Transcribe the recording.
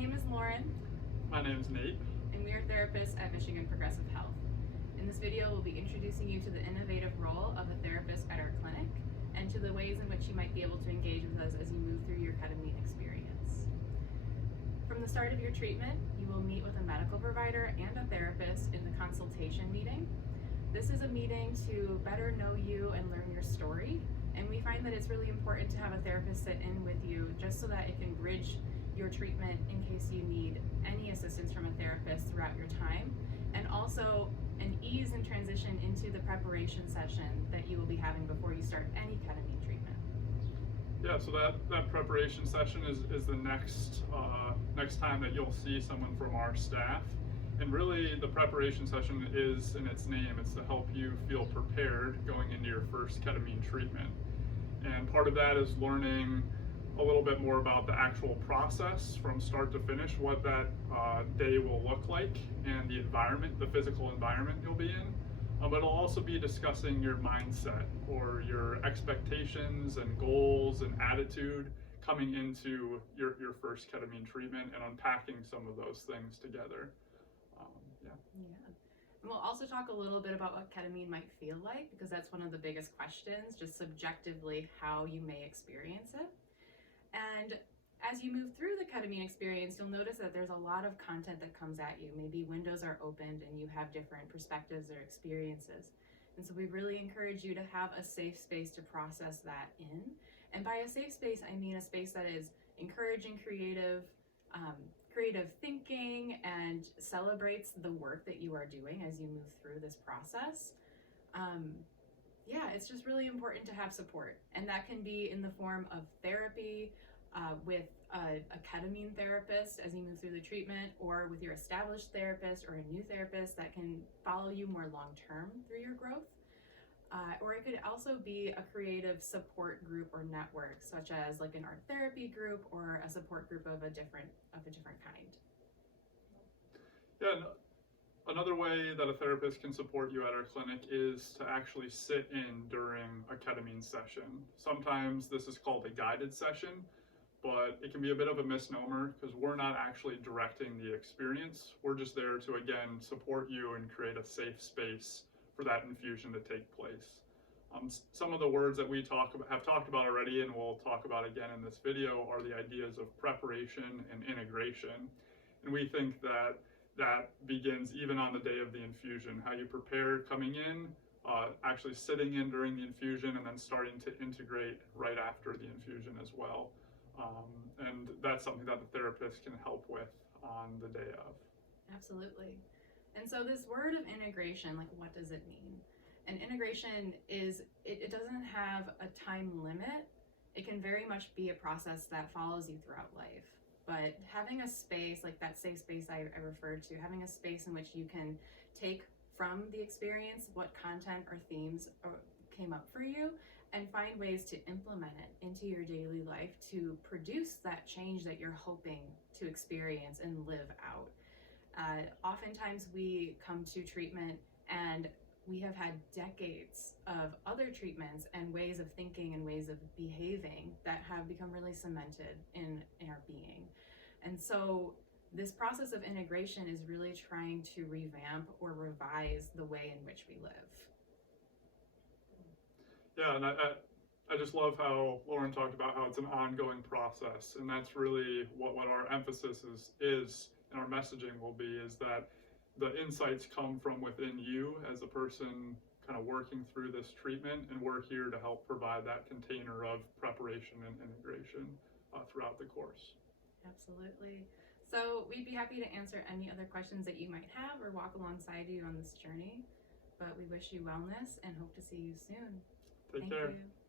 name is Lauren. My name's Nate. And we are therapists at Michigan Progressive Health. In this video, we'll be introducing you to the innovative role of a therapist at our clinic and to the ways in which you might be able to engage with us as you move through your ketamine experience. From the start of your treatment, you will meet with a medical provider and a therapist in the consultation meeting. This is a meeting to better know you and learn your story, and we find that it's really important to have a therapist sit in with you just so that it can bridge your treatment in case you need any assistance from a therapist throughout your time, and also an ease and transition into the preparation session that you will be having before you start any ketamine treatment. Yeah, so that preparation session is the next time that you'll see someone from our staff. And really the preparation session is in its name. It's to help you feel prepared going into your first ketamine treatment. And part of that is learning a little bit more about the actual process from start to finish, what that day will look like, and the environment, the physical environment you'll be in. But it'll also be discussing your mindset or your expectations and goals and attitude coming into your first ketamine treatment and unpacking some of those things together. Yeah. And we'll also talk a little bit about what ketamine might feel like, because that's one of the biggest questions, just subjectively how you may experience it. And as you move through the ketamine experience, you'll notice that there's a lot of content that comes at you. Maybe windows are opened and you have different perspectives or experiences. And so we really encourage you to have a safe space to process that in. And by a safe space, I mean a space that is encouraging creative thinking and celebrates the work that you are doing as you move through this process. It's just really important to have support, and that can be in the form of therapy with a ketamine therapist as you move through the treatment, or with your established therapist or a new therapist that can follow you more long-term through your growth. Or it could also be a creative support group or network, such as like an art therapy group or a support group of a different kind. Yeah, another way that a therapist can support you at our clinic is to actually sit in during a ketamine session. Sometimes this is called a guided session, but it can be a bit of a misnomer because we're not actually directing the experience. We're just there to, again, support you and create a safe space for that infusion to take place. Some of the words that we have talked about already, and we'll talk about again in this video, are the ideas of preparation and integration. And we think that begins even on the day of the infusion, how you prepare coming in, actually sitting in during the infusion, and then starting to integrate right after the infusion as well. And that's something that the therapist can help with on the day of. Absolutely. And so this word of integration, like, what does it mean? And integration is, it doesn't have a time limit. It can very much be a process that follows you throughout life. But having a space, like that safe space I referred to, having a space in which you can take from the experience what content or themes came up for you and find ways to implement it into your daily life to produce that change that you're hoping to experience and live out. Oftentimes we come to treatment and we have had decades of other treatments and ways of thinking and ways of behaving that have become really cemented in our being. And so this process of integration is really trying to revamp or revise the way in which we live. Yeah, and I just love how Lauren talked about how it's an ongoing process, and that's really what our emphasis is and our messaging will be, is that the insights come from within you as a person kind of working through this treatment, and we're here to help provide that container of preparation and integration throughout the course. Absolutely. So we'd be happy to answer any other questions that you might have or walk alongside you on this journey. But we wish you wellness and hope to see you soon. Take care. Thank you.